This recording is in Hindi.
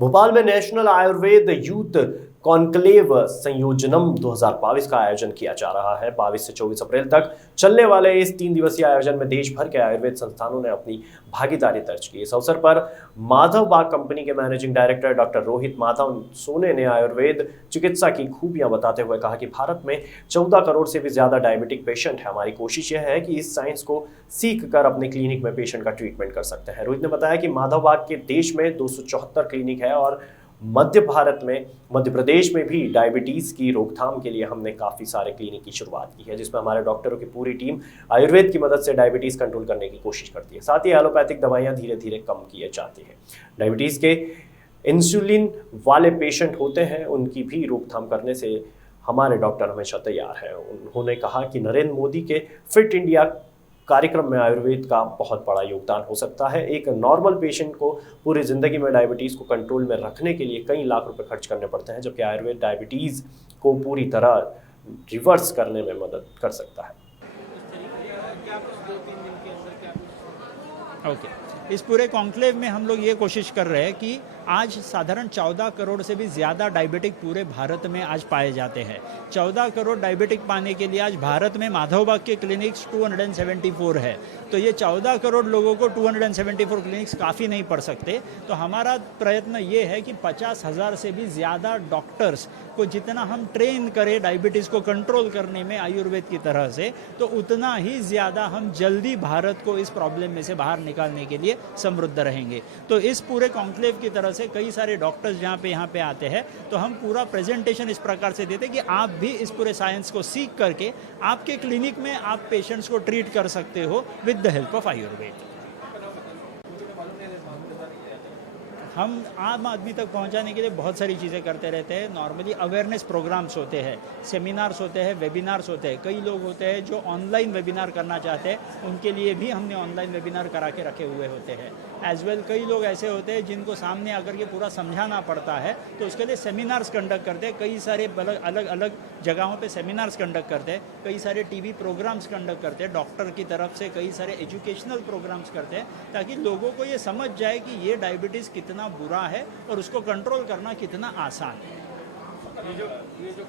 भोपाल में नेशनल आयुर्वेद यूथ कॉन्क्लेव संयोजनम 2022 का आयोजन किया जा रहा है। 22 से 24 अप्रैल तक चलने वाले इस 3 दिवसीय आयोजन में देश भर के आयुर्वेद संस्थानों ने अपनी भागीदारी दर्ज की। इस अवसर पर माधव बाग कंपनी के managing director doctor Rohit Madhav सोने ने आयुर्वेद चिकित्सा की खूबियां बताते हुए कहा कि भारत में 14 करोड़ से भी ज्यादा डायबिटिक पेशेंट है। हमारी कोशिश यह है कि इस साइंस को सीख कर अपने क्लिनिक में पेशेंट का ट्रीटमेंट कर सकते हैं। रोहित ने बताया कि माधव बाग के देश में 274 क्लिनिक है और मध्य प्रदेश में भी डायबिटीज की रोकथाम के लिए हमने काफी सारे क्लिनिक की शुरुआत की है, जिसमें हमारे डॉक्टरों की पूरी टीम आयुर्वेद की मदद से डायबिटीज कंट्रोल करने की कोशिश करती है। साथ ही एलोपैथिक दवाइयां धीरे धीरे कम की जाती है। डायबिटीज के इंसुलिन वाले पेशेंट होते हैं, उनकी भी रोकथाम करने से हमारे डॉक्टर हमेशा तैयार है। उन्होंने कहा कि नरेंद्र मोदी के फिट इंडिया कार्यक्रम में आयुर्वेद का बहुत बड़ा योगदान हो सकता है। एक नॉर्मल पेशेंट को पूरी जिंदगी में डायबिटीज को कंट्रोल में रखने के लिए कई लाख रुपए खर्च करने पड़ते हैं, जबकि आयुर्वेद डायबिटीज को पूरी तरह रिवर्स करने में मदद कर सकता है। ओके, इस पूरे कॉन्क्लेव में हम लोग ये कोशिश कर रहे हैं कि आज साधारण 14 करोड़ से भी ज़्यादा डायबिटिक पूरे भारत में आज पाए जाते हैं। 14 करोड़ डायबिटिक पाने के लिए आज भारत में माधवबाग के क्लिनिक्स 274 है। तो ये 14 करोड़ लोगों को 274 क्लिनिक्स काफ़ी नहीं पड़ सकते। तो हमारा प्रयत्न ये है कि 50,000 से भी ज़्यादा डॉक्टर्स को जितना हम ट्रेन करें डायबिटीज़ को कंट्रोल करने में आयुर्वेद की तरह से, तो उतना ही ज़्यादा हम जल्दी भारत को इस प्रॉब्लम में से बाहर निकालने के लिए समृद्ध रहेंगे। तो इस पूरे कॉन्क्लेव की तरह से कई सारे डॉक्टर्स यहाँ पे आते हैं, तो हम पूरा प्रेजेंटेशन इस प्रकार से देते हैं कि आप भी इस पूरे साइंस को सीख करके आपके क्लिनिक में आप पेशेंट्स को ट्रीट कर सकते हो with the help of Ayurveda. हम आम आदमी तक पहुंचाने के लिए बहुत सारी चीज़ें करते रहते हैं। नॉर्मली अवेयरनेस प्रोग्राम्स होते हैं, सेमिनार्स होते हैं, वेबिनार्स होते हैं। कई लोग होते हैं जो ऑनलाइन वेबिनार करना चाहते हैं, उनके लिए भी हमने ऑनलाइन वेबिनार करा के रखे हुए होते हैं। एज वेल कई लोग ऐसे होते हैं जिनको सामने आकर के पूरा समझाना पड़ता है, तो उसके लिए सेमिनार्स कंडक्ट करते हैं। कई सारे अलग अलग जगहों पे सेमिनार्स कंडक्ट करते हैं, कई सारे टीवी प्रोग्राम्स कंडक्ट करते हैं, डॉक्टर की तरफ से कई सारे एजुकेशनल प्रोग्राम्स करते हैं, ताकि लोगों को ये समझ जाए कि ये डायबिटीज़ कितना बुरा है और उसको कंट्रोल करना कितना आसान है। ये जो